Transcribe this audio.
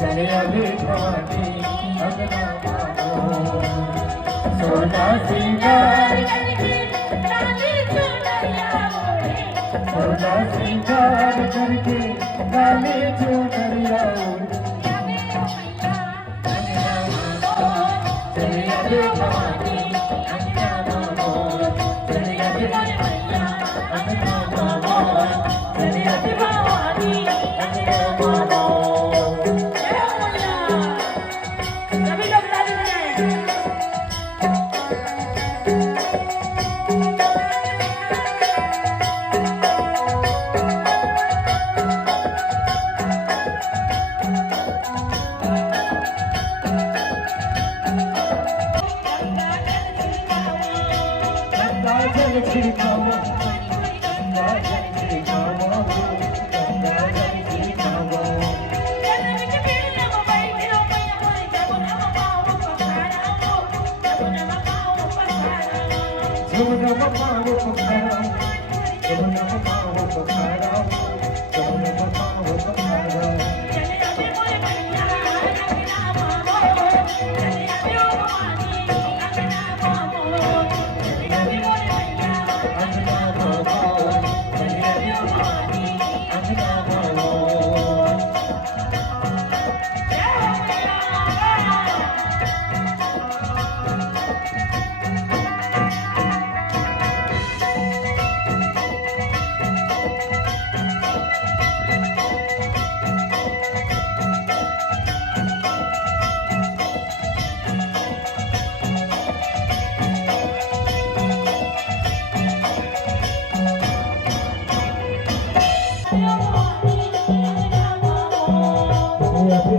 चले अभी भवानी सोना सिंगार। सोना सिंगार करके गाली चुनरिया चले अभी भवानी चले अभी Shri Rama, Shri Rama. Going up, I'm রাখুন